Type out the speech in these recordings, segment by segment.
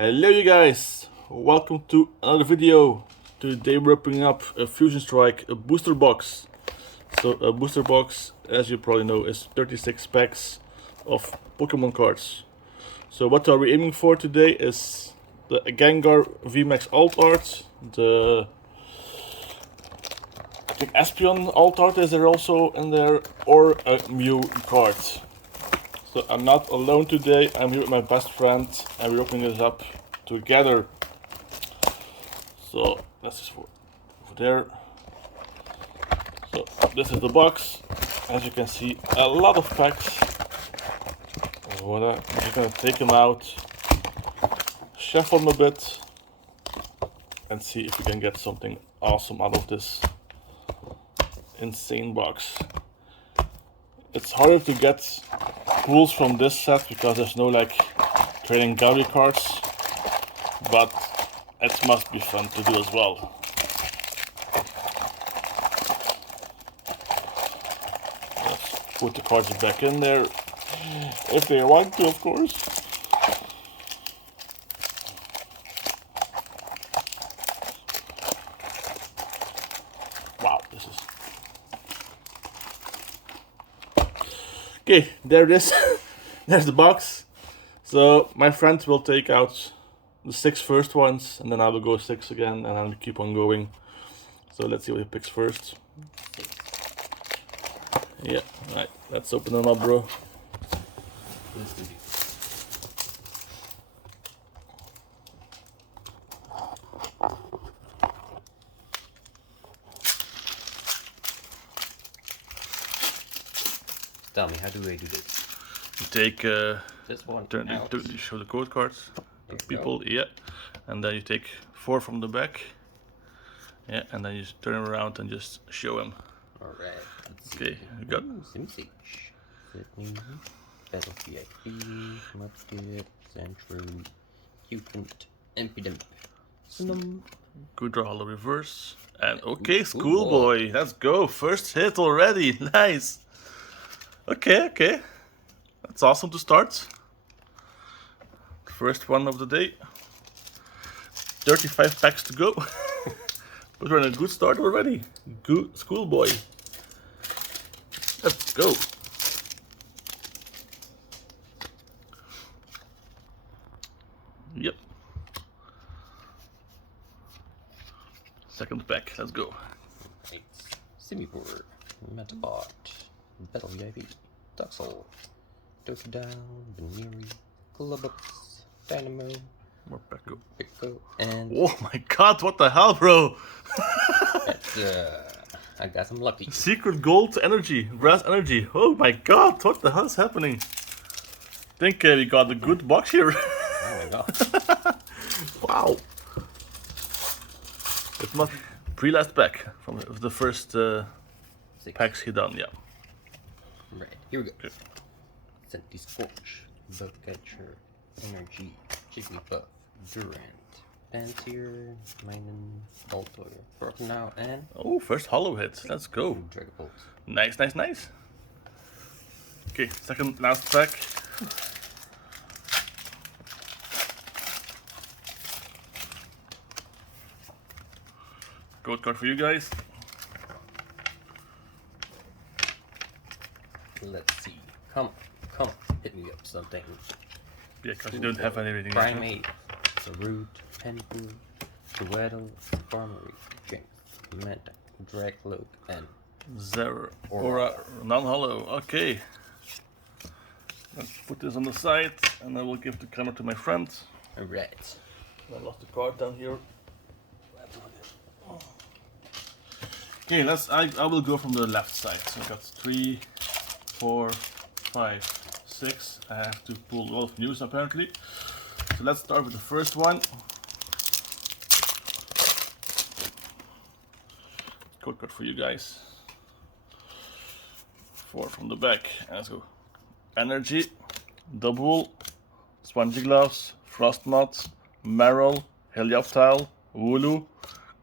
Hello you guys, welcome to another video. Today we're opening up a Fusion Strike, a booster box. So a booster box, as you probably know, is 36 packs of Pokemon cards. So what are we aiming for today is the Gengar VMAX Alt Art, the I think Espeon Alt Art is there also in there, or a Mew card. So I'm not alone today, I'm here with my best friend and we're opening this up together. So that's just for there. So this is the box. As you can see, a lot of packs. Voila. I'm just gonna take them out, shuffle them a bit, and see if we can get something awesome out of this insane box. It's harder to get pulls from this set because there's no like trading gallery cards, but it must be fun to do as well. Let's put the cards back in there, if they want to, of course. Wow, this is... Okay, there it is. There's the box. So my friend will take out the 6 first ones, and then I will go 6 again, and I'll keep on going. So let's see what he picks first. Yeah, right. Let's open them up, bro. Tell me, how do I do this? You take This one turn out. you show the code cards to There we people, yeah, and then you take 4 from the back, yeah, and then you just turn them around and just show them. Alright, let's see. Okay, you got SimSage. Sydney, Battle VIP, Mudkip, Sandshrew, Mutant, Impidimp, Sinum. good draw hollow reverse, and okay, Schoolboy. Schoolboy, let's go, first hit already, nice. Okay, that's awesome to start. First one of the day. 35 packs to go. But we're in a good start already. Good Schoolboy. Let's go. Yep. Second pack, let's go. It's Simipore, Metapod, Battle VIP, Tuxel, Totodile, Baneri, Clubbox, Dynamo, More pack go. Pico, and Oh my god, what the hell, bro? I got some lucky. Secret gold energy, grass energy. Oh my god, what the hell is happening? I think we got a good box here. Oh my god. Wow. It must be pre-last pack from the first 6. packs he done, yeah. Right, here we go. Okay. Senti Scorch, Bugcatcher, Energy, Jigglypuff, Durant, Panseer, Minun, Voltoir, Frognow, and Oh, first hollow hit. Let's go. Dragapult. Nice. Okay, second last pack. Code card for you guys. Let's see. Come, hit me up something. Yeah, because you don't have anything. yet, huh? Primate, Sarut, Penpool, Duettle, Farmery, Jinx, Manta, Dragloak, and Zero. Aura, non-hollow. Okay. Let's put this on the side, and I will give the camera to my friend. a Rat. I lost the card down here. Okay, I will go from the left side. So I got 3, 4, 5, 6. I have to pull a lot of news apparently. So let's start with the first one. Code card for you guys. 4 from the back. Let's go. Energy, Double, Spongy Gloves, Frostmoth, Marill, Helioptile, Wooloo,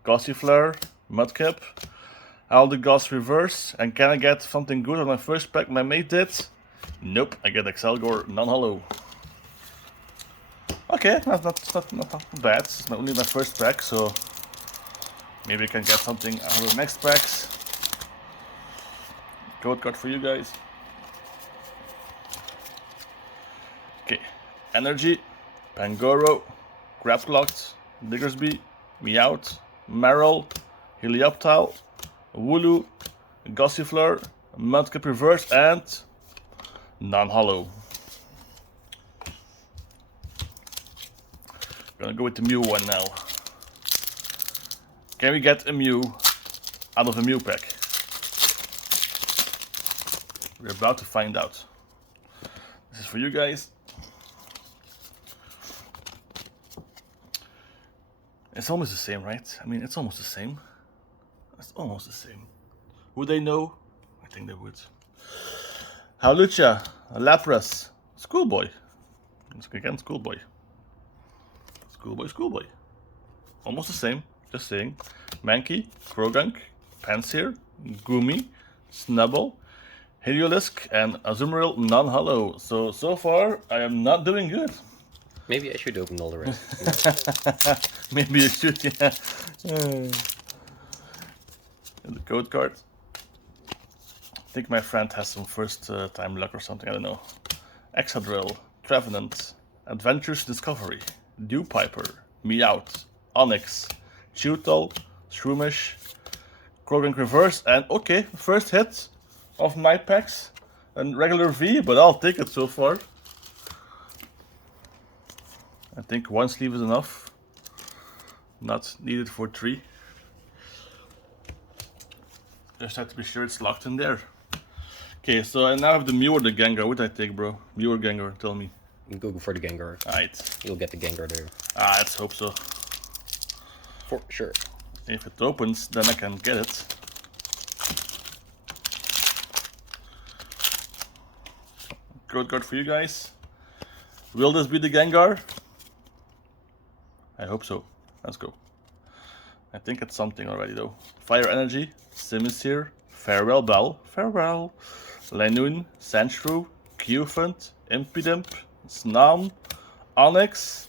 Gossifleur, Mudkip, Aldegoss Reverse, and can I get something good on my first pack my mate did? Nope, I get Excelgor non-hollow. Okay, not bad. It's only my first pack, so maybe I can get something out of the next packs. Code card for you guys. Okay, Energy, Pangoro, Graplocked, Diggersby, Meowth, Marill, Helioptile, Wooloo, Gossifleur, Mudkip Reverse, and non-hollow. Gonna go with the Mew one now. Can we get a Mew out of a Mew pack? We're about to find out. This is for you guys. It's almost the same, right? I mean, it's almost the same. It's almost the same. Would they know? I think they would. Hawlucha, Lapras, Schoolboy. Again, Schoolboy. Schoolboy. Almost the same, just saying. Mankey, Krogunk, Pansear, Goomy, Snubble, Heliolisk, and Azumarill non-hollow. So far, I am not doing good. Maybe I should open all the rest. Maybe you should, yeah. And the code card. I think my friend has some first time luck or something, I don't know. Exadrill, Trevenant, Adventures Discovery, Dewpiper, Meowth, Onyx, Chewtle, Shroomish, Krogunk Reverse, and okay, first hit of my packs. A regular V, but I'll take it so far. I think one sleeve is enough. Not needed for 3. Just have to be sure it's locked in there. Okay, so I now have the Mew or the Gengar. What would I take, bro? Mew or Gengar? Tell me. Go for the Gengar. Alright. You'll get the Gengar there. Let's hope so. For sure. If it opens, then I can get it. Code card for you guys. Will this be the Gengar? I hope so. Let's go. I think it's something already though. Fire Energy, Simisear, Farewell Bell, Lanoon, Sandshrew, Cufant, Impidimp, Snom, Onyx,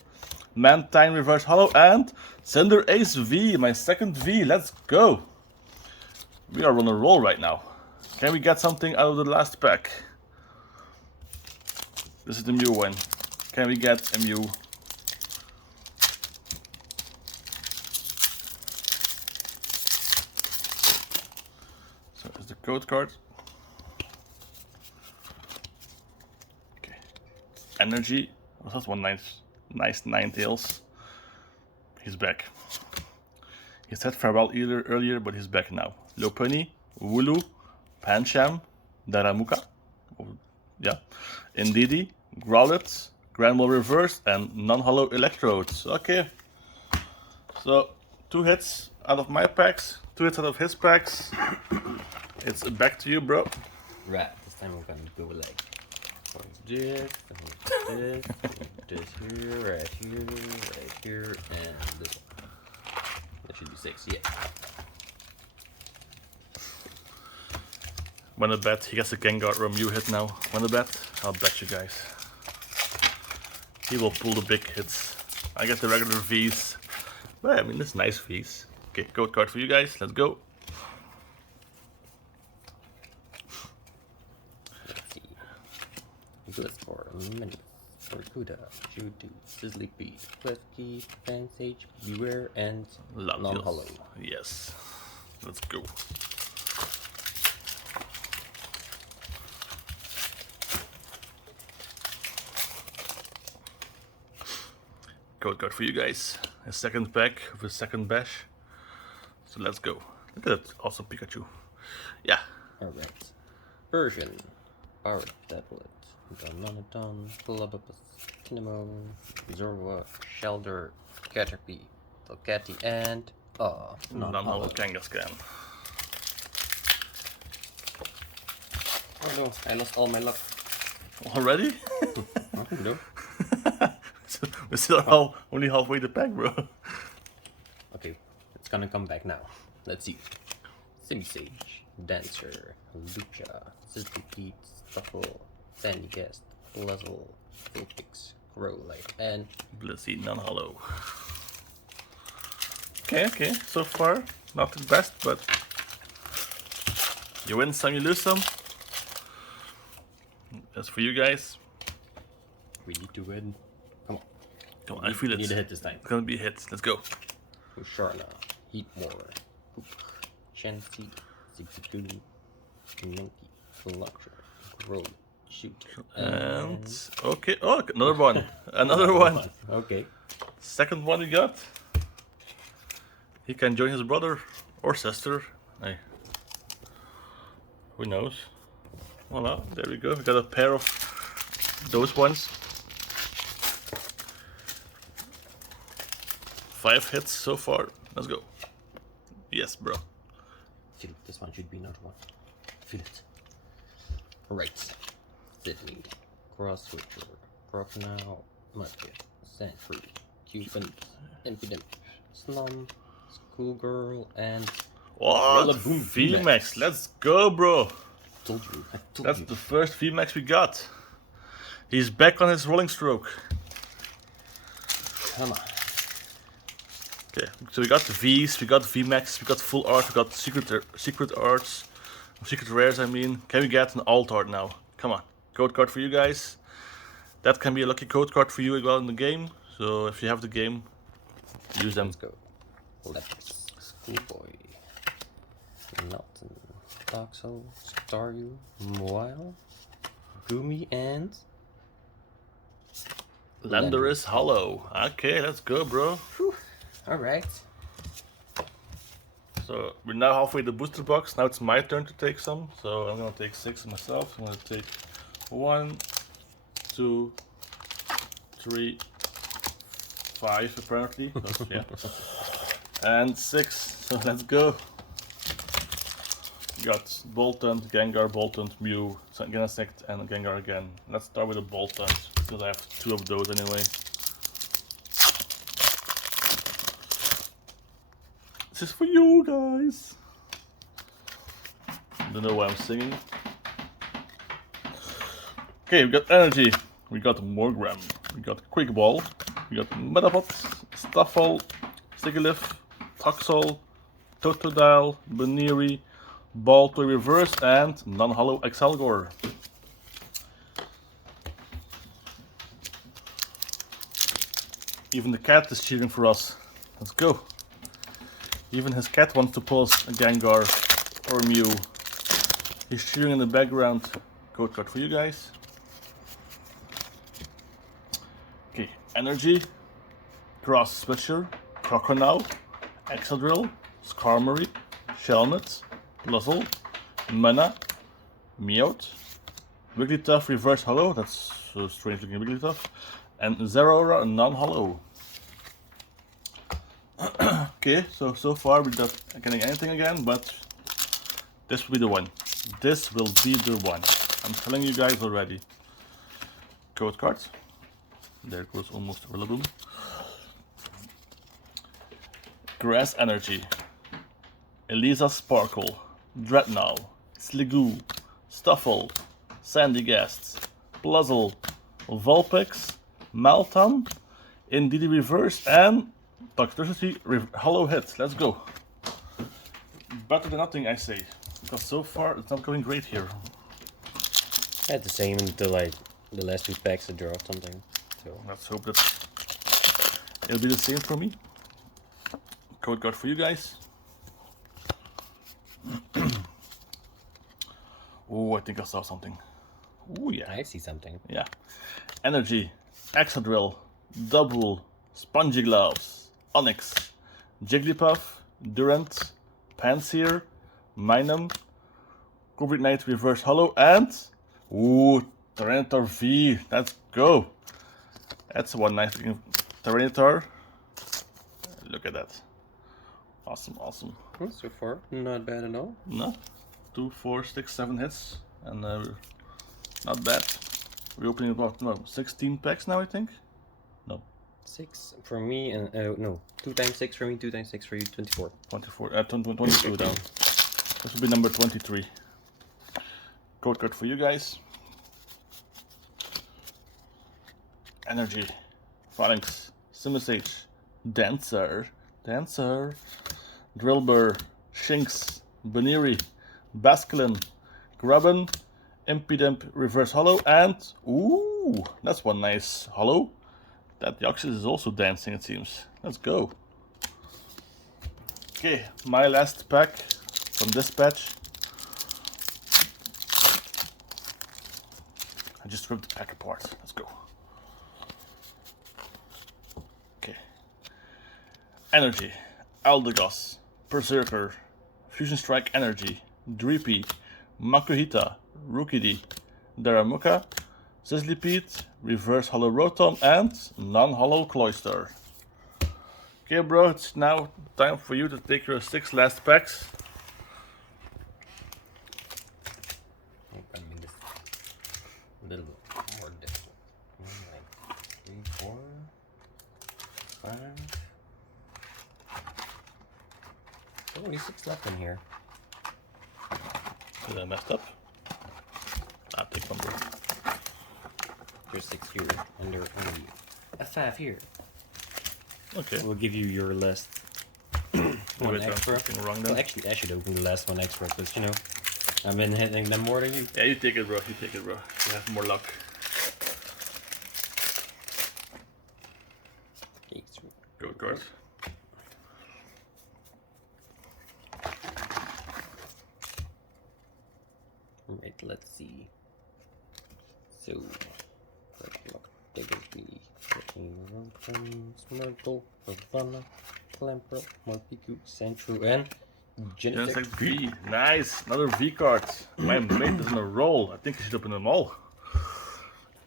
Mantine Reverse Hollow, and Cinder Ace V, my second V. Let's go. We are on a roll right now. Can we get something out of the last pack? This is the Mew one. Can we get a Mew? So here's the code card. Okay. Energy. Was that one nice Ninetales? He's back. He said farewell earlier, but he's back now. Lopunny, Wooloo, Pancham, Daramuka. Yeah. Indeedee, Growlithe, Granbull Reverse, and non-hollow Electrodes. Okay. So, 2 hits out of my packs, 2 hits out of his packs. It's back to you, bro. Right, this time I'm gonna go like this here, right here, and this one. That should be 6, yeah. Wanna bet he gets a Gengar or a Mew hit now? Wanna bet? I'll bet you guys. He will pull the big hits. I get the regular Vs. But I mean, it's nice Vs. Okay, code card for you guys. Let's go. Let's see. Gliscor, Menace, Barracuda, Geodude, Sizzlipede, Klefki, Fansage, Beware, and non-hollow. Yes. Let's go. Code card for you guys. A second pack of a second bash. So let's go. Look at that awesome Pikachu. Yeah. Alright. Version. Power Tablet. Dononodon, Blububus, Kinemo, Zorua, Shelder, Caterpie, Tolkati, and non-hollow Kangaskhan. Oh no, I lost all my luck. Already? No. We're still only halfway the pack, bro. Okay, it's gonna come back now. Let's see. Simisage, Dancer, Lucha, Sizzlipede, Stuffle, Sandy Guest, Puzzle, Vulpix, Rolate, and Blissey non-hollow. Okay, so far not the best, but you win some, you lose some. That's for you guys. we need to win. Come on. Come on, I feel it. Need a hit this time. It's gonna be a hit. Let's go. Sharna, Heat More, Chansey, 62, Monkey, Flucture, Grow, Shoot. And okay, oh, another one. Another one. Okay. Second one we got. He can join his brother or sister. Hey, who knows? Voila, there we go. We got a pair of those ones. 5 hits so far. Let's go. Yes, bro. Feel it. This one should be another one. Feel it. Right. Sydney, Cross Switcher, Crocodile, Mudkip, Sandfree, Cupid, Impidimp, Slum, Schoolgirl, and What? Rillaboom VMAX. Let's go, bro. told you. I told That's you. the first VMAX we got. He's back on his rolling stroke. Come on. Okay, so we got the V's, we got VMAX, we got full art, we got secret arts, secret rares. I mean, can we get an alt art now? Come on, code card for you guys. That can be a lucky code card for you as well in the game. So if you have the game, use them. Let's go. Lepus, Schoolboy, Melton, Toxel, Staryu, Moile, Gumi, and Landorus Hollow. Okay, let's go, bro. Alright. So we're now halfway the booster box. Now it's my turn to take some. So I'm gonna take 6 myself. I'm gonna take 1, 2, 3, 5 apparently. Because, yeah. And 6. So let's go. Got Boltund, Gengar, Boltund, Mew, Genesect, and Gengar again. Let's start with the Boltund because I have 2 of those anyway. This is for you guys. Don't know why I'm singing. Okay, we got Energy, we got Morgram, we got Quick Ball, we got Metapod, Stuffle, Sigilyph, Toxel, Totodile, Baneri, Baltoy Reverse, and non-hollow Excelgor. Even the cat is cheering for us. Let's go. Even his cat wants to pull us a Gengar or a Mew. He's cheering in the background. Code card for you guys. Okay, Energy, Cross Switcher, Crocodile, Excadrill, Skarmory, Shelmet, Bluzzle, Mana, Meowth, Wigglytuff Reverse Hollow, that's so strange looking Wigglytuff, and Zeraora non-hollow. Okay, so far we're not getting anything again, but this will be the one. This will be the one. I'm telling you guys already. Code cards. There goes almost Rillaboom. Grass Energy, Elisa Sparkle, Dreadnought, Sliggoo, Stuffle, Sandygast, Bluzzle, Vulpix, Malton, Indeedee Reverse, and Toxtricity Hollow Hit. Let's go. Better than nothing, I say. Because so far it's not going great here. I had the same until like the last 2 packs I dropped something. So Let's hope that it'll be the same for me. Code card for you guys. Oh, I think I saw something. Oh yeah. I see something. Yeah. Energy, Excadrill, Double, Spongy Gloves, Onix, Jigglypuff, Durant, Pansear, Minun, Covert Knight Reverse Hollow, and ooh, Tyranitar V. Let's go. That's one nice looking Tyranitar. Look at that. Awesome, awesome. Well, so far, not bad at all. No, 2, 4, 6, 7 hits, and not bad. We're opening about 16 packs now, I think. No, 6 for me, and no, 2 times 6 for me, 2 times 6 for you, 24. 24, 22 down. This will be number 23. Code card for you guys. Energy, Phalanx, Simisage, Dancer, Drillbur, Shinx, Baneri, Basculin, Grubben, Impidimp, Reverse Hollow, and ooh, that's one nice hollow. That Deoxys is also dancing, it seems. Let's go. Okay, my last pack from this patch. I just ripped the pack apart. Let's go. Okay. Energy, Aldegos, Berserker, Fusion Strike Energy, Dreepy, Makuhita, Rookidee, Daramuka, Sizzlipede, Reverse Hollow Rotom, and non-hollow Cloyster. Okay, bro, it's now time for you to take your 6 last packs. I mean, this a little bit more difficult. Like 3, 4, 5. Only 6 left in here. Did I messed up? I'll take one, bro. There's 6 here, and there are only a 5 here. Okay. We'll give you your last one extra. Wrong Well, actually, I should open the last one extra because, you know, I've been hitting them more than you. Yeah, you take it, bro. You take it, bro. You have more luck. Go card. Right, let's see. So, Smirtle, Pavana, Clamper, Morpeko, Sandshrew, and Genesect V. Nice. Another V card. My mate is on a roll. I think he should open them all.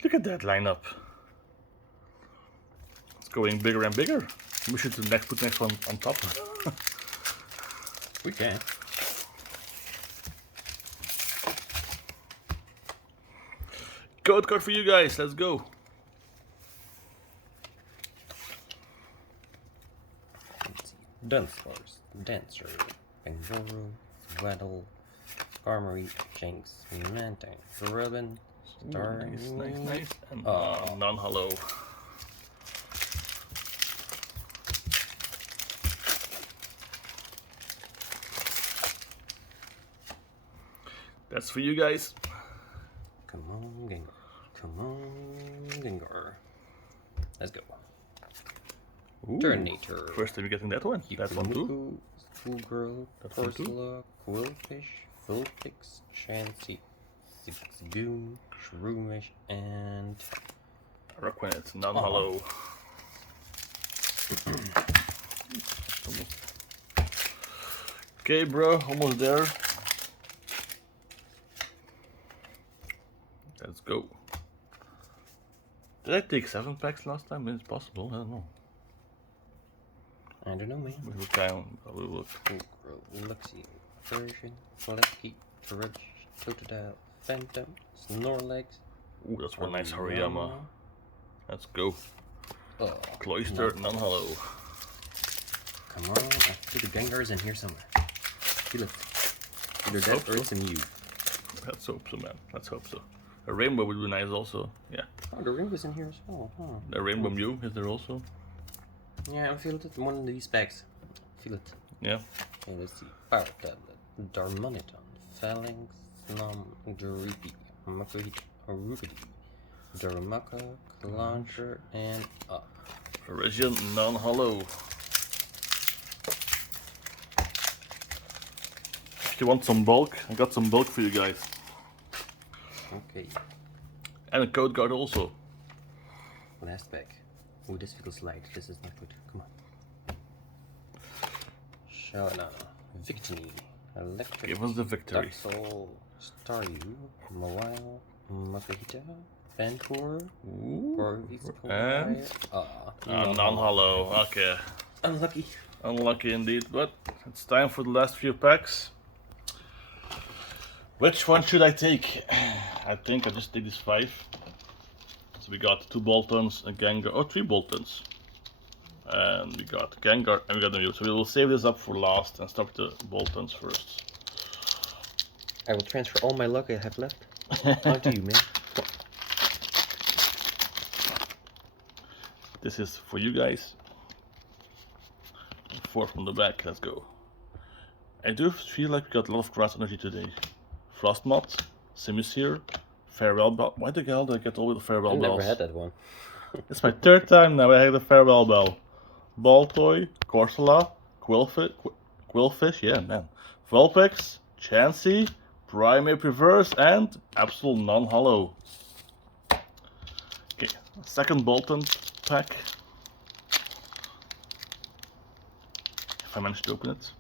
Look at that lineup. It's going bigger and bigger. We should put next one on top. We can. Code card for you guys. Let's go. Dunsparce, Dancer, Pangoro, Weddle, Armory, Jinx, Mantine, Robin, Star. Nice. And non-hollow. That's for you guys. Come on, Gengar. Come on, Gengar. Let's go. Turnator. First time you're getting that one. That one too. Schoolgirl, Ursula, Quillfish, Vulpix, Chansey, Zigzagoon, Shroomish, and Rockwind, non-hollow. Okay, bro, almost there. Let's go. Did I take 7 packs last time? It's possible. I don't know. I don't know, man. We will count. We will look. Luxio, Version, Flesky, Courage, Totodile, Phantom, Snorlax. Ooh, that's one nice Hariyama. Let's go. Oh, Cloyster, non-hollow. Come on, I feel the Gengar's in here somewhere. Feel it. Either that or it's a Mew. Let's hope so, man. Let's hope so. A rainbow would be nice also. Yeah. Oh, the ring is in here as well, huh? The rainbow Mew is there also. Yeah, I feel it. One of these packs. Feel it. Yeah. Okay, let's see. Power Tablet, Darmanitan, Phalanx, Nom, Dreepy, Makuhita, Rookidee, Darumaka, Launcher, and Parisian, non-hollow. If you want some bulk, I got some bulk for you guys. Okay. And a code card also. Last pack. Oh, this feels light. This is not good. Come on. Shauna, Victini, Electric, Give us the victory. Duxel, Staryu, Mawile, Makuhita, Bantor, And non-hollow. Okay. Unlucky. Unlucky indeed, but it's time for the last few packs. Which one should I take? I think I just take these 5. So we got 2 Boltons, a Gengar, oh 3 Boltons. And we got Gengar and we got the Mew. So we will save this up for last and stop the Boltons first. I will transfer all my luck I have left onto you, man. This is for you guys. 4 from the back, let's go. I do feel like we got a lot of grass energy today. Frostmoth, Simisear, Farewell Bell. Why the hell did I get all the Farewell I Bells? never had that one. It's my 3rd time now I had the Farewell Bell. Baltoy, Corsola, Quillfish, yeah man. Vulpix, Chansey, Primeape Reverse, and Absol Non-Hollow. Okay, second Bolton pack. If I manage to open it.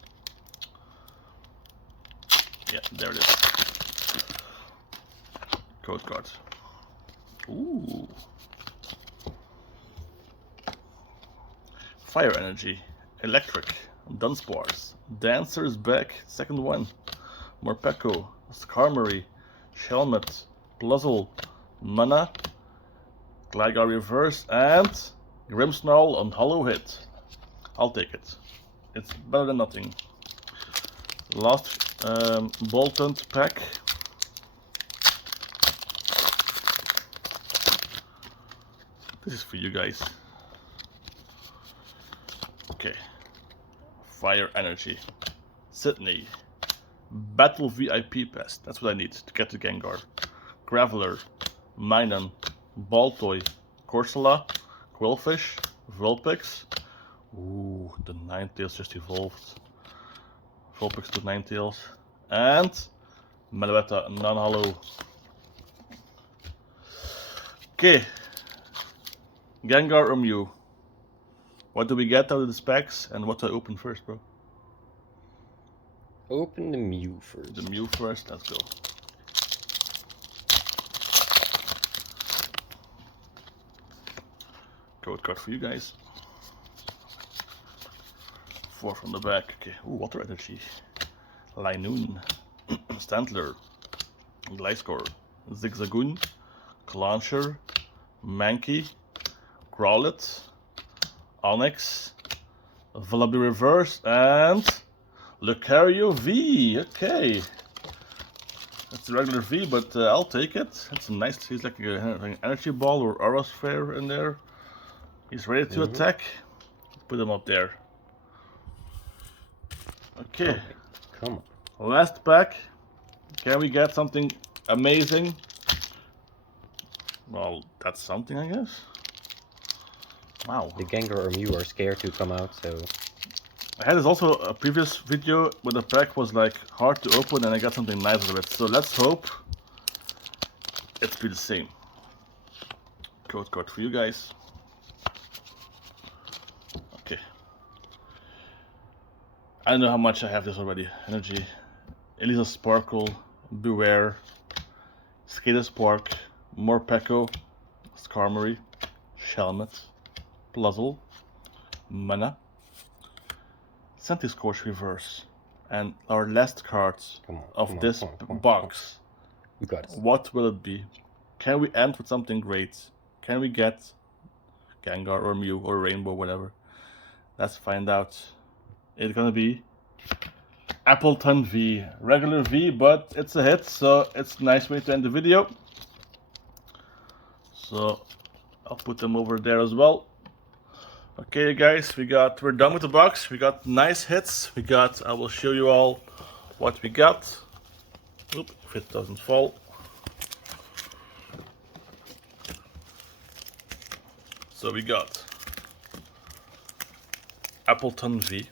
Yeah, there it is. Code cards. Ooh. Fire Energy, Electric, Dunsparce, Dancer is back, second one. Morpeko, Skarmory, Shelmet, Blizzle, Mana, Gligar Reverse, and Grimmsnarl on Hollow Hit. I'll take it. It's better than nothing. Last Bolton pack. This is for you guys. Okay. Fire Energy. Sydney. Battle VIP Pass. That's what I need to get to Gengar. Graveler. Minun. Baltoy. Corsola. Quillfish. Vulpix. Ooh, the Ninetales just evolved. Vulpix to Ninetales. And Meloetta Non-Hollow. Okay. Gengar or Mew? What do we get out of the specs and what do I open first, bro? Open the Mew first. The Mew first, let's go. Code card for you guys. 4 from the back. Okay, ooh, Water Energy. Linoon. Stantler. Gliscor. Zigzagoon. Clauncher. Mankey. Growlithe. Onyx. Vullaby Reverse, and Lucario V. Okay. It's a regular V, but I'll take it. It's a nice, he's like an energy ball or aura sphere in there. He's ready to attack. Put him up there. Okay. Come on. Last pack. Can we get something amazing? Well, that's something, I guess. Wow. The Gengar or Mew are scared to come out, so... I had this also a previous video where the pack was like hard to open and I got something nice out of it. So let's hope it's be the same. Code card for you guys. Okay. I don't know how much I have this already. Energy. Elisa Sparkle. Beware. Skater Spark. Morpeko. Skarmory. Shelmet. Blizzle. Mana. Centiskorch Reverse. And our last cards of this box. We got it. What will it be? Can we end with something great? Can we get Gengar or Mew or Rainbow, whatever? Let's find out. It's gonna be Appleton V. Regular V, but it's a hit, so it's a nice way to end the video. So I'll put them over there as well. Okay guys, we're done with the box. We got nice hits. I will show you all what we got. Oop, if it doesn't fall. So we got Appleton V.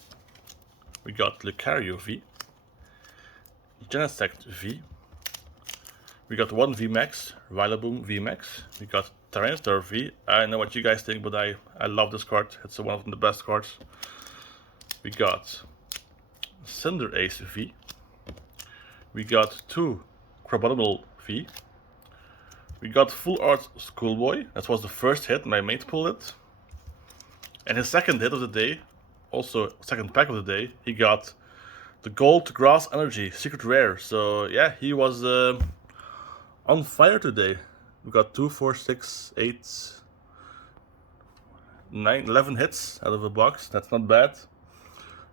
We got Lucario V. Genesect V. We got one VMAX, Rillaboom VMAX. We got Tyranitar V. I know what you guys think, but I love this card. It's one of the best cards. We got Cinderace V. We got two Crabominable V. We got Full Art Schoolboy. That was the first hit, my mate pulled it. And his second hit of the day, also second pack of the day, he got the Gold Grass Energy, Secret Rare. So yeah, he was on fire today. We got 2, 4, 6, 8, 9, 11 hits out of a box. That's not bad.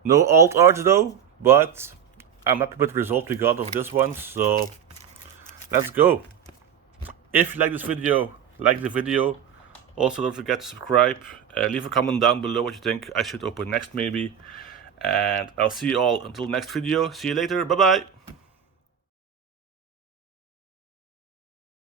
No alt art though, but I'm happy with the result we got of this one. So let's go. If you like this video, like the video. Also, don't forget to subscribe. Leave a comment down below what you think I should open next maybe. And I'll see you all until next video. See you later. Bye bye.